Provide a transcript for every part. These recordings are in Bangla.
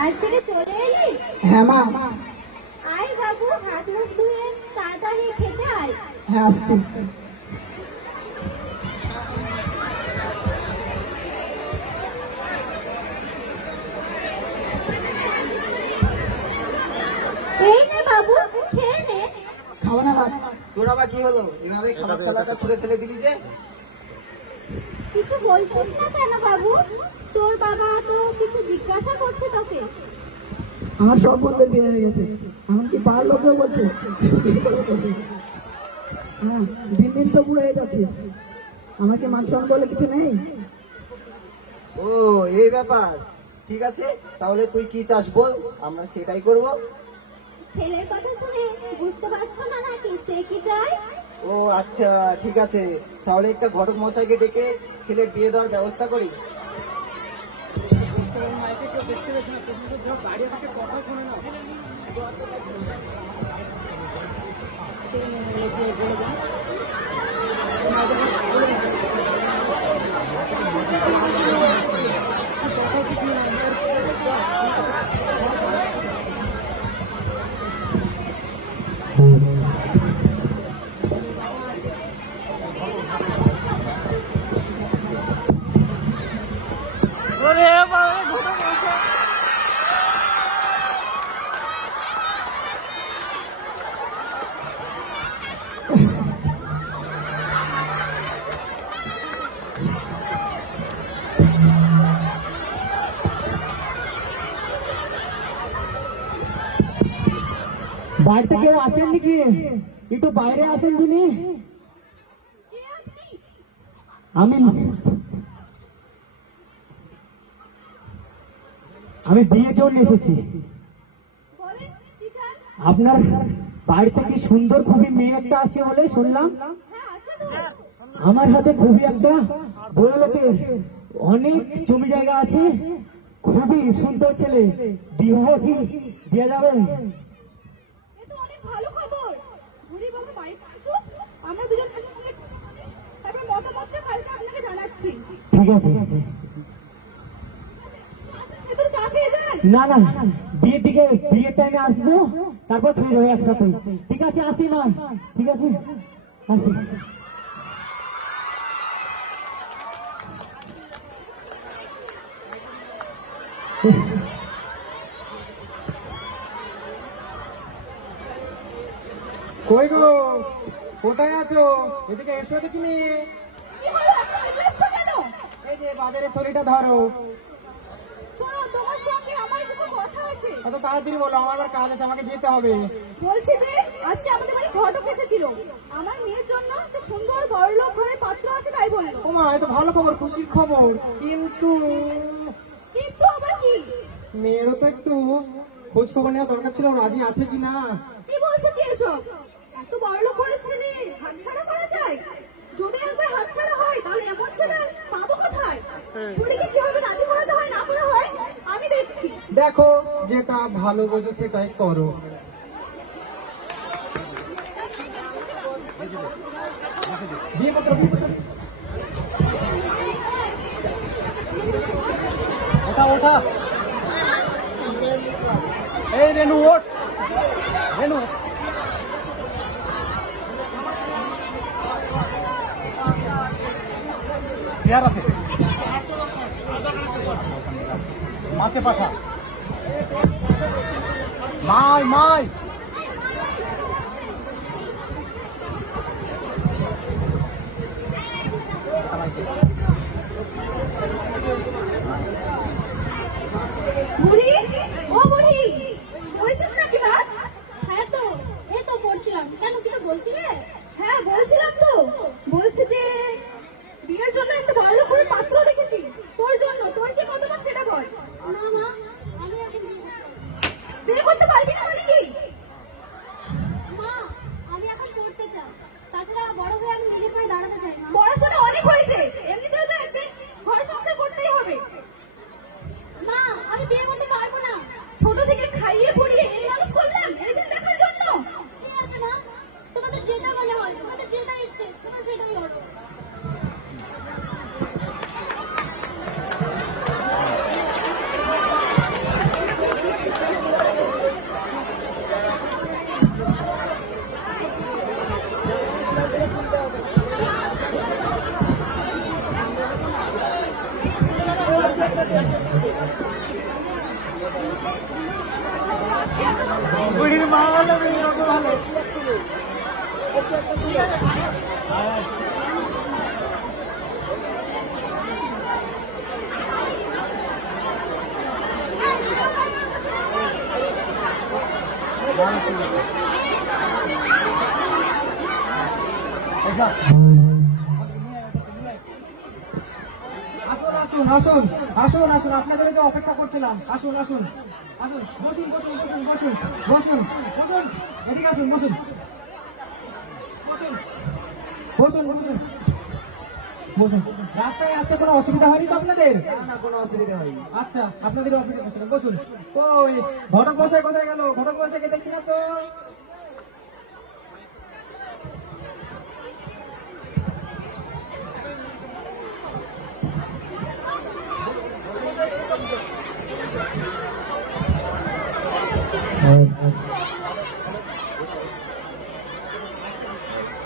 কাজ থেকে চলে এলি? হ্যাঁ মা। আয় বাবু, হাত মুখ ধুয়ে তাড়াতাড়ি খেতে আয়। হ্যাঁ আসছি। এই নে বাবু, খেয়ে নে। খাবো না ভাত। তোর আবার কি হলো, এভাবে খাবার থালাটা ছুঁড়ে ফেলে দিলি যে? কিছু বলছিস না কেন বাবু? তোর বাবা তো কিছু জিজ্ঞাসা করছে তোকে। আমার সব বন্ধুর বিয়ে হয়ে গেছে, এমনকি বার লোকেও বলছে হ্যাঁ, দিন দিন তো বুড়ো হয়ে যাচ্ছিস, আমাকে মান সম্মান বলে কিছু নেই। ও এই ব্যাপার, ঠিক আছে তাহলে তুই কি চাস বল, আমরা সেটাই করব। ছেলের কথা শুনে বুঝতে পারছো না নাকি সে কি চায়? ও আচ্ছা ঠিক আছে, তাহলে একটা ঘটক মশাইকে ডেকে ছেলের বিয়ে দেওয়ার ব্যবস্থা করি। বাড়িতে কেউ আছেন নাকি? একটু বাইরে আসেন তিনি। আমি বিয়ের জন্য এসেছি। আপনার বাড়িতে কি সুন্দর খুবই মেয়ে একটা আছে বলে শুনলাম। আমার হাতে খুবই একটা বড় লোকের অনেক জমি জায়গা আছে, খুবই সুন্দর ছেলে, বিবাহ কি দিয়ে যাবে? ভালো খবর, বাবু বাড়িতে আসুক, আমরা দুজন তারপর মতামত কালকে আপনাকে জানাচ্ছি। ঠিক আছে। না না, বিয়ের দিকে বিয়ের টাইমে আসবো, তারপর ফিরে যাবো একসাথে। ঠিক আছে আসি মা। ঠিক আছে আসি। কই গো, কোথায় আছো? এদিকে এসো দেখিনি। এই যে বাজারের থলিটা ধরো। শোনো, তোমার সঙ্গে আমার কিছু কথা আছে। এত তাড়াতাড়ি বলো, আমার আবার কাজ আছে, আমাকে যেতে হবে। বলছি যে আজকে আমাদের বাড়ি ঘটক এসেছিল, আমার মেয়ের জন্য একটা সুন্দর বড়লোক ঘরের পাত্র আছে তাই বললো। ওমা, এত ভালো খবর, খুশির খবর, কিন্তু কিন্তু আবার কি? মেয়েরও তো একটু খোঁজ খবর নেওয়া দরকার ছিল, রাজি আছে কিনা। কি বলছো কি এসব? এত বড়লোক ঘরের ছেলে হাতছাড়া করা যায়? যদি একবার হাতছাড়া হয় তাহলে এমন ছেলে পাবো কোথায়? বুড়িকে কিভাবে রাজি করাতে হয় না করা হয় আমি দেখছি। দেখো, যেটা ভালো বোঝো সেটাই করো। বিয়ে করতে হবে, বিয়ে করতে হবে। ওঠা ওঠা, এই রেনু ওঠ, রেনু চেয়ার আছে, মাকে পাশা, মাই মাই বুড়ি, ও বুড়ি, পড়েছিস নাকি ভাত? হ্যাঁ তো, এই তো পড়ছিলাম। কেন কিছু বলছিলে? হ্যাঁ বলছিলাম তো, বলছি যে বিয়ের জন্য একটা ভালো করে পাত্র দেখেছি তোর জন্য, তোর কি মতামত সেটা বল। না না, আমি এখন বিয়ে করতে পারবি না মানে কি? মা, আমি এখন পড়তে চাই, তাছাড়া বড় হয়ে আমি নিজের পায়ে দাঁড়াতে চাই। পড়াশোনা অনেক হয়েছে, এমনি আসুন আসুন আসুন আসুন আসুন আপনাদের তো অপেক্ষা করছিলাম। আসুন আসুন আসুন, বসুন বসুন বসুন বসুন বসুন বসুন, এদিকে আসুন, বসুন বসুন বসুন বসুন বসুন। রাস্তায় আসতে কোনো অসুবিধা হয়নি তো আপনাদের? না না, কোনো অসুবিধা হয়নি। আচ্ছা, আপনাদের অপেক্ষা করছিলাম, বসুন। ওই ঘটক মশাই কোথায় গেল? ঘটক মশাইকে দেখছি না তো।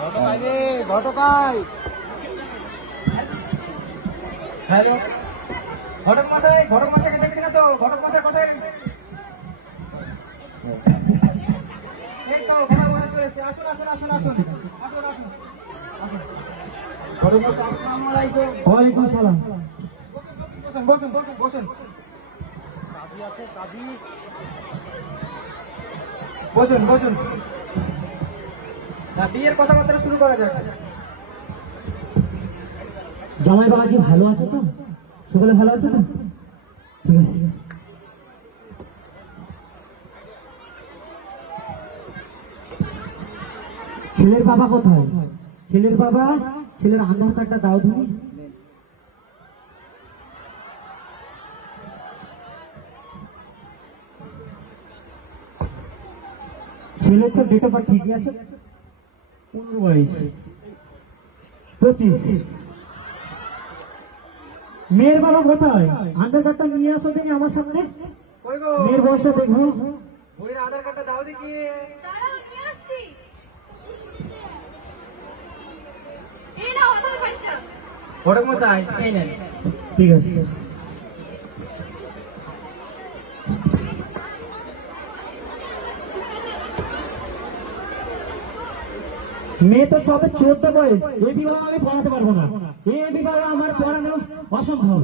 ঘটকাই রে, ঘটকাই। হ্যালো, ঘটক মশাইকে দেখছি না তো। ঘটক মশাই কোথায়? এই তো ঘটক মশাই চলে এসেছে। আসুন আসুন আসুন আসুন আসুন আসুন আসুন। ঘটক মশাই, আসসালামু আলাইকুম। ওয়ালাইকুম সালাম। বসুন বসুন বসুন বসুন কাজী আছে, কাজী। বসুন বসুন। বিয়ের কথাবার্তা শুরু করা যাক। জামাই বাবাজি ভালো আছে তো? সকলে ভালো আছে তো? ঠিক আছে। ছেলের বাবা কোথায়? ছেলের বাবা, ছেলের আধার কার্ডটা দাও তুমি। ছেলের তো ডেট অফ বার্থ ঠিকই আছে, 15 25। মেয়ের বাবা কোথায়? আধার কার্ডটা নিয়ে আসো দেখি আমার সামনে। কই গো, মেয়ের বয়সটা দেখো। বইয়ের আধার কার্ডটা দাও দেখি। দাঁড়াও, নিয়ে আসছি। এই নাও আধার কার্ডটা। ঘটক মশাই, এই নেন। ঠিক আছে। মেয়ে তো সবে 14 বয়স, এই বিবাহ আমি পড়াতে পারবো না। এই বিবাহ আমার পড়ানো অসম্ভব।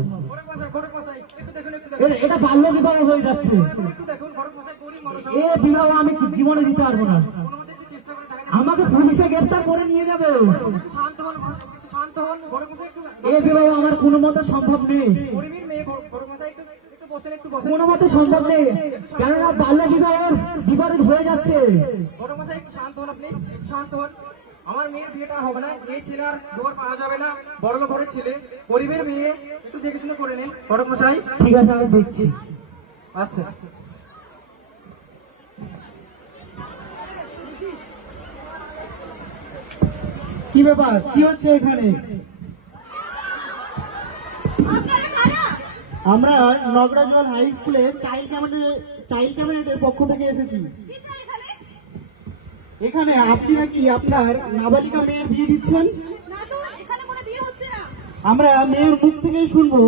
ঘটক মশাই, একটু দেখুন একটু দেখুন এটা বাল্য বিবাহ হয়ে যাচ্ছে। একটু দেখুন। ঘটক মশাই, গরিব মানুষ, এই বিবাহ আমি জীবনে দিতে পারবো না। কোনোমতে একটু চেষ্টা করে দেখেন। আমাকে পুলিশে গ্রেফতার করে নিয়ে যাবে। একটু শান্ত হন, একটু শান্ত হন। ঘটক মশাই একটু, এই বিবাহ আমার কোনো মতে সম্ভব নেই। গরিবের মেয়ে। ঘটক মশাই একটু একটু বসেন, একটু বসেন। কোনো মতে সম্ভব নেই, কেননা বাল্য বিবাহ বিপরীত হয়ে যাচ্ছে। ঘটক মশাই একটু শান্ত হন, আপনি একটু শান্ত হন। আমার মেয়ের বিয়েটা হবে না, এই ছেলে আর দুবার পাওয়া যাবে না। বড়লোক ঘরের ছেলে, গরিবের মেয়ে, একটু দেখে শুনে করে নিন ঘটক মশাই। ঠিক আছে, আমি দেখছি। আচ্ছা, কি ব্যাপার, কি হচ্ছে এখানে? আপনারা কারা? আমরা নগরাজওয়াল হাই স্কুলে চাইল্ড ক্যাবিনেটের পক্ষ থেকে এসেছি। কি চাই এখানে? এখানে আপনি নাকি আপনার নাবালিকা মেয়ের বিয়ে দিচ্ছেন। না তো, এখানে কোনো বিয়ে হচ্ছে না। আমরা মেয়ের মুখ থেকে শুনবো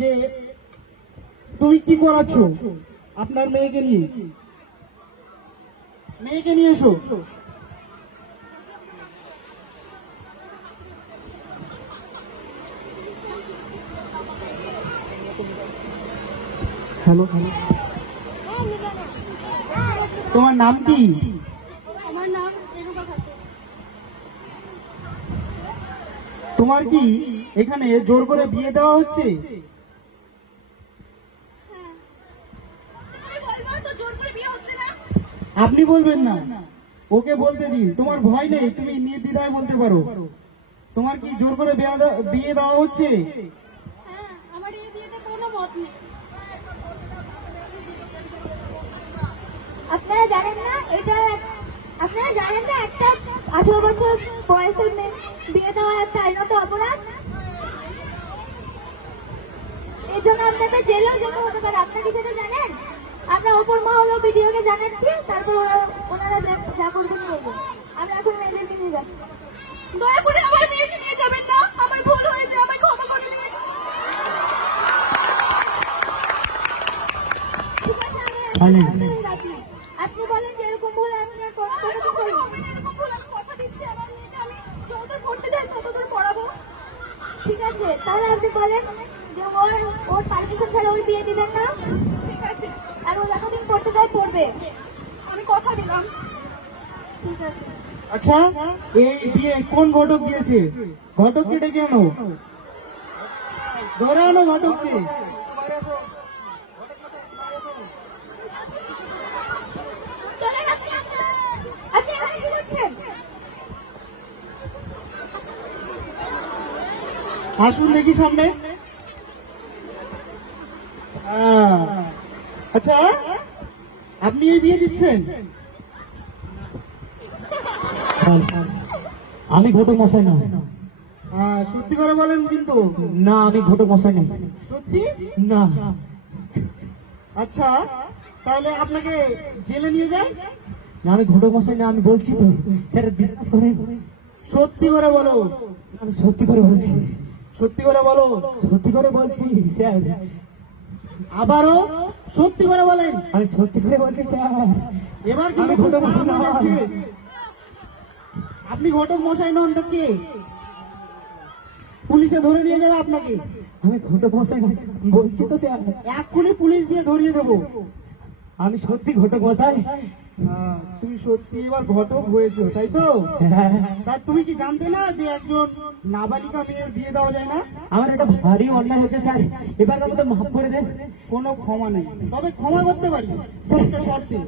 যে তুমি কি করাচ্ছ আপনার মেয়েকে নিয়ে। মেয়েকে নিয়ে এসো। হ্যালো, তোমার নাম কি? আমার নাম রেণুকা খাতুন। তোমার কি এখানে জোর করে বিয়ে দেওয়া হচ্ছে? হ্যাঁ। তুমি বলবো তো জোর করে বিয়ে হচ্ছে না? আপনি বলবেন না, ওকে বলতে দিন। তোমার ভয় নেই, তুমি নির্দ্বিধায় বলতে পারো। তোমার কি জোর করে বিয়ে দেওয়া হচ্ছে? হ্যাঁ, আমার এই বিয়েতে কোনো মত নেই। আপনারা জানেন না একটা 18 বছর বয়সের মেয়ে বিয়ে দেওয়া একটা আইনত অপরাধ। এর জন্য আপনাদের জেলেও যেতে হতে পারে। আপনারা কি সেটা জানেন? আমরা ওপর মহল ভিডিওকে জানাচ্ছি, তারপর ওনারা যা করবেন করবেন। আমরা এখন মেয়েদেরকে নিয়ে যাচ্ছি। দয়া করে আমার মেয়েকে নিয়ে যাবেন না। আমার ভুল হয়েছে, আমায় ক্ষমা করে দিন। বলেন। রাজি। আপনি বলেন যে এরকম ভুল আপনি আর কোনোদিন করবেন না। এরকম ভুল আমি কথা দিচ্ছি আমার মেয়েকে আমি যতদূর পড়তে যাই ততদূর পড়াবো। ঠিক আছে, তাহলে আপনি বলেন যে ওর পারমিশন ছাড়া ওর বিয়ে দিবেন না, ঠিক আছে, আর ও যতদিন পড়তে যায় পড়বে। আমি কথা দিলাম। ঠিক আছে। আচ্ছা, এই বিয়ে কোন ঘটক দিয়েছে? ঘটককে ডেকে আনো, ধরে আনো ঘটককে। চলেন আপনি আপনি এখানে কি করছেন? আসুন দেখি সামনে। আচ্ছা, আপনি এই বিয়ে দিচ্ছেন? আমি ঘটক মশাই না। সত্যি করে বলেন কিন্তু। না, আমি ঘটক মশাই না। সত্যি? না, আচ্ছা, তাহলে আপনাকে জেলে নিয়ে যায়। না, আমি ঘটক মশাই না। আমি বলছি তো স্যার, বিশ্বাস করেন। সত্যি করে বলো, আমি সত্যি করে বলছি, সত্যি করে বলো। সত্যি করে বলছি স্যার। আবারও সত্যি করে বলেন। আমি সত্যি করে বলছি স্যার। এবার কিন্তু আমি খুব ঘটক পাপ হয়ে মশাই যাচ্ছে। নয়। আপনি ঘটক মশাই নন তো কে? পুলিশে ধরে নিয়ে যাবে আপনাকে। আমি ঘটক মশাই না, বলছি তো স্যার। এক্ষুনি পুলিশ দিয়ে ধরিয়ে দেবো। আমি সত্যি ঘটক মশাই। তুমি সত্যি এবার ঘটক হয়েছো, তাই তো? হ্যাঁ, তা তুমি কি জানতে না যে একজন নাবালিকা মেয়ের বিয়ে দেওয়া যায় না? আমার এটা ভারী অন্যায় হয়েছে স্যার, এবার আমাকে মাফ করে দেন। কোনো ক্ষমা নেই, তবে ক্ষমা করতে পারি একটা শর্তে।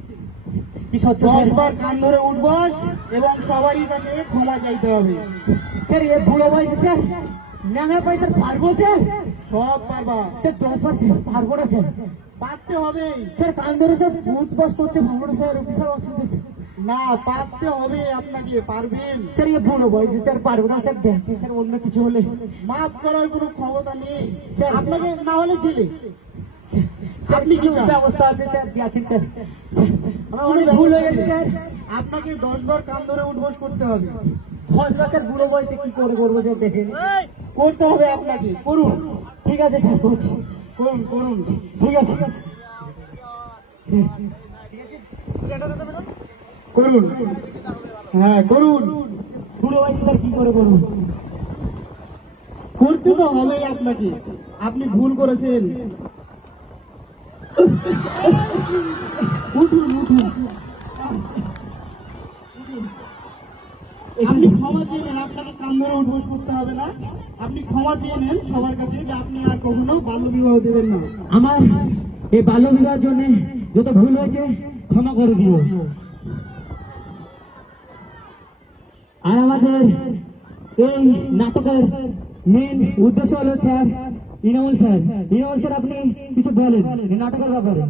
কি সত্য 10 স্যার? বার কান ধরে উঠবস এবং সবারই কাছে ক্ষমা চাইতে হবে। স্যার, এ বুড়ো বয়সে স্যার ন্যাংরা পয়সা পারবো স্যার? সব পারবা, স্যার 10 বার স্যার পারবো না স্যার। পারতে হবে। স্যার কান ধরে স্যার বুথ বাস করতে পারবো না স্যার, বিশাল অসুবিধা স্যার। না, পারতে হবে আপনাকে, পারবেন। স্যার এ বুড়ো বয়সে স্যার পারবো না স্যার, দেখেন স্যার অন্য কিছু হলে। মাফ করার কোনো ক্ষমতা নেই স্যার। আপনাকে, না হলে জেলে। স্যার আপনি কি কিছু চান? ব্যবস্থা আছে স্যার, দেখেন স্যার। আমার কোনো অনেক ভুল হয়ে গেছে স্যার। আপনাকে 10 বার কান ধরে উঠবস করতে হবে। 10 বার স্যার বুড়ো বয়সে কি করে করবো স্যার, দেখেন। করতে হবে আপনাকে, করুন ঠিক আছে স্যার, করছি। করুন করুন। ঠিক আছে করুন, হ্যাঁ করুন। বুড়ো বয়সে স্যার কি করে করবো? করতে তো হবেই আপনাকে, আপনি ভুল করেছেন। উঠুন উঠুন। আপনি ক্ষমা চেয়ে নেন, আপনাকে কান ধরে উঠবস করতে হবে না। আপনি ক্ষমা চেয়ে নেন সবার কাছে যে আপনি আর কখনো বাল্য বিবাহ দেবেন না। আমার এই বাল্য বিবাহের জন্য যত ভুল হয়েছে ক্ষমা করে দিও। আর আমাদের এই নাটকের মেন উদ্দেশ্য হলো sir Inamul sir. Inamul sir, আপনি কিছু বলেন এই নাটকের ব্যাপারে।